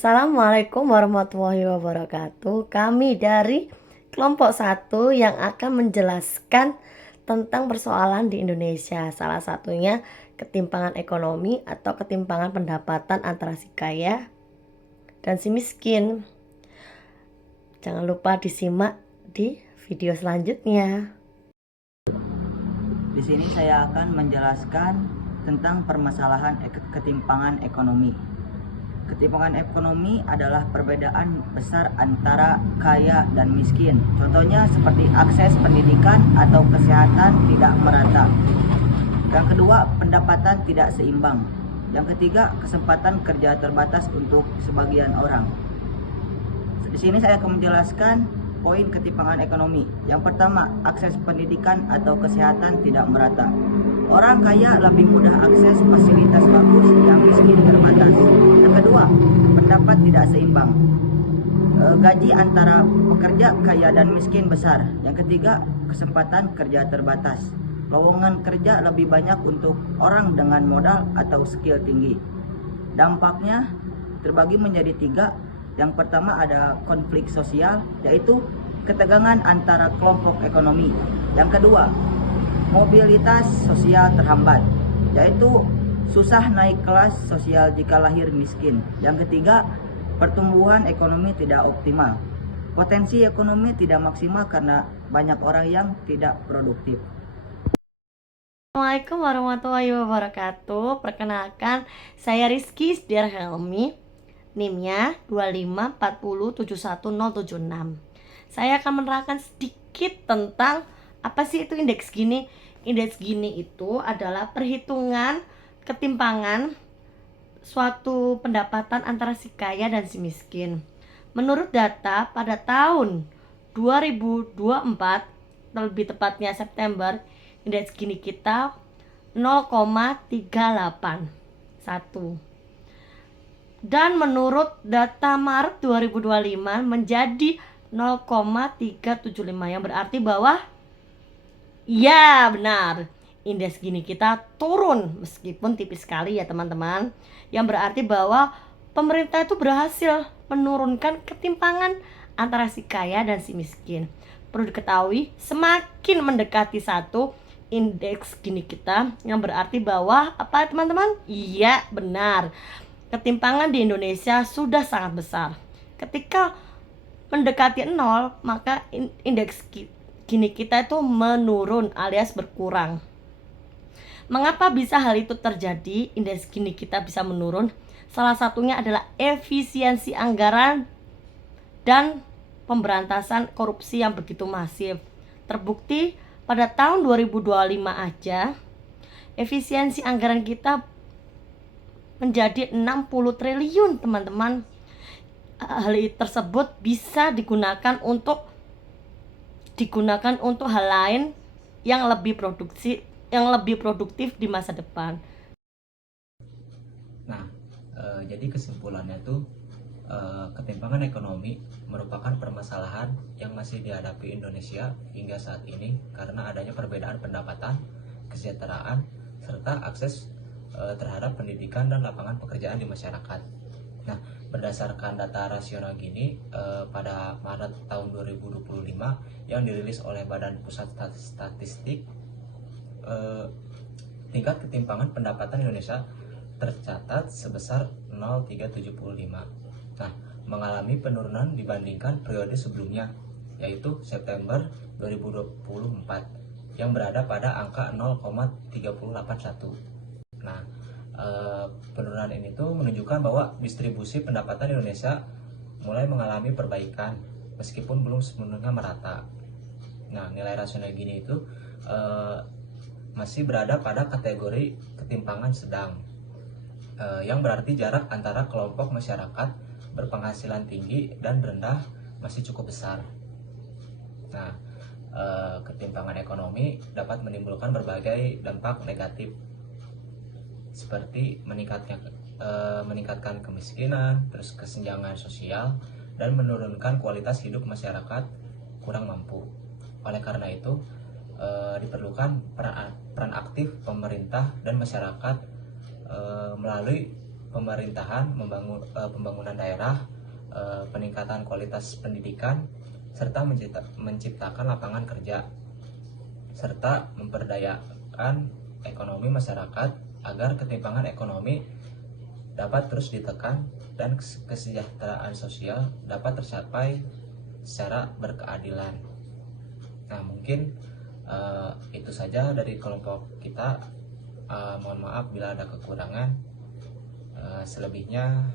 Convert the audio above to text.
Assalamualaikum warahmatullahi wabarakatuh. Kami dari kelompok 1 yang akan menjelaskan tentang persoalan di Indonesia. Salah satunya ketimpangan ekonomi atau ketimpangan pendapatan antara si kaya dan si miskin. Jangan lupa disimak di video selanjutnya. Di sini saya akan menjelaskan tentang permasalahan ketimpangan ekonomi. Ketimpangan ekonomi adalah perbedaan besar antara kaya dan miskin. Contohnya seperti akses pendidikan atau kesehatan tidak merata. Yang kedua, pendapatan tidak seimbang. Yang ketiga, kesempatan kerja terbatas untuk sebagian orang. Di sini saya akan menjelaskan poin ketimpangan ekonomi. Yang pertama, akses pendidikan atau kesehatan tidak merata. Orang kaya lebih mudah akses fasilitas bagus, yang miskin terbatas. Yang kedua, pendapat tidak seimbang. Gaji antara pekerja kaya dan miskin besar. Yang ketiga, kesempatan kerja terbatas. Lowongan kerja lebih banyak untuk orang dengan modal atau skill tinggi. Dampaknya terbagi menjadi 3. Yang pertama ada konflik sosial, yaitu ketegangan antara kelompok ekonomi. Yang kedua, mobilitas sosial terhambat, yaitu susah naik kelas sosial jika lahir miskin. Yang ketiga, pertumbuhan ekonomi tidak optimal. Potensi ekonomi tidak maksimal karena banyak orang yang tidak produktif. Assalamualaikum warahmatullahi wabarakatuh. Perkenalkan, saya Rizky Sdiar Helmi, NIM-nya 254071076. Saya akan menerangkan sedikit tentang apa sih itu indeks Gini. Indeks Gini itu adalah perhitungan ketimpangan suatu pendapatan antara si kaya dan si miskin. Menurut data pada tahun 2024, lebih tepatnya September, indeks Gini kita 0,381. Dan menurut data Maret 2025 menjadi 0,375, yang berarti bahwa ya benar, indeks Gini kita turun meskipun tipis sekali ya teman-teman. Yang berarti bahwa pemerintah itu berhasil menurunkan ketimpangan antara si kaya dan si miskin. Perlu diketahui, semakin mendekati 1 indeks Gini kita, yang berarti bahwa apa teman-teman? Iya benar, ketimpangan di Indonesia sudah sangat besar. Ketika mendekati 0, maka indeks Gini kita itu menurun alias berkurang. Mengapa bisa hal itu terjadi? Indeks Gini kita bisa menurun. Salah satunya adalah efisiensi anggaran dan pemberantasan korupsi yang begitu masif. Terbukti pada tahun 2025 aja efisiensi anggaran kita menjadi 60 triliun teman-teman. Hal tersebut bisa digunakan untuk hal lain yang lebih produktif di masa depan. Nah, jadi kesimpulannya tuh ketimpangan ekonomi merupakan permasalahan yang masih dihadapi Indonesia hingga saat ini karena adanya perbedaan pendapatan, kesejahteraan, serta akses terhadap pendidikan dan lapangan pekerjaan di masyarakat. Nah, berdasarkan data rasional Gini pada Maret tahun 2025 yang dirilis oleh Badan Pusat Statistik, tingkat ketimpangan pendapatan Indonesia tercatat sebesar 0,375. Nah, mengalami penurunan dibandingkan periode sebelumnya, yaitu September 2024 yang berada pada angka 0,3081. Nah, penurunan ini tuh menunjukkan bahwa distribusi pendapatan Indonesia mulai mengalami perbaikan meskipun belum sepenuhnya merata. Nah, nilai rasional Gini itu masih berada pada kategori ketimpangan sedang, yang berarti jarak antara kelompok masyarakat berpenghasilan tinggi dan rendah masih cukup besar. Nah, ketimpangan ekonomi dapat menimbulkan berbagai dampak negatif seperti meningkatkan kemiskinan, terus kesenjangan sosial, dan menurunkan kualitas hidup masyarakat kurang mampu. Oleh karena itu, diperlukan peran aktif pemerintah dan masyarakat melalui pemerintahan, pembangunan daerah, peningkatan kualitas pendidikan, serta menciptakan lapangan kerja, serta memperdayakan ekonomi masyarakat agar ketimpangan ekonomi dapat terus ditekan dan kesejahteraan sosial dapat tercapai secara berkeadilan. Nah, mungkin itu saja dari kelompok kita. Mohon maaf bila ada kekurangan. Selebihnya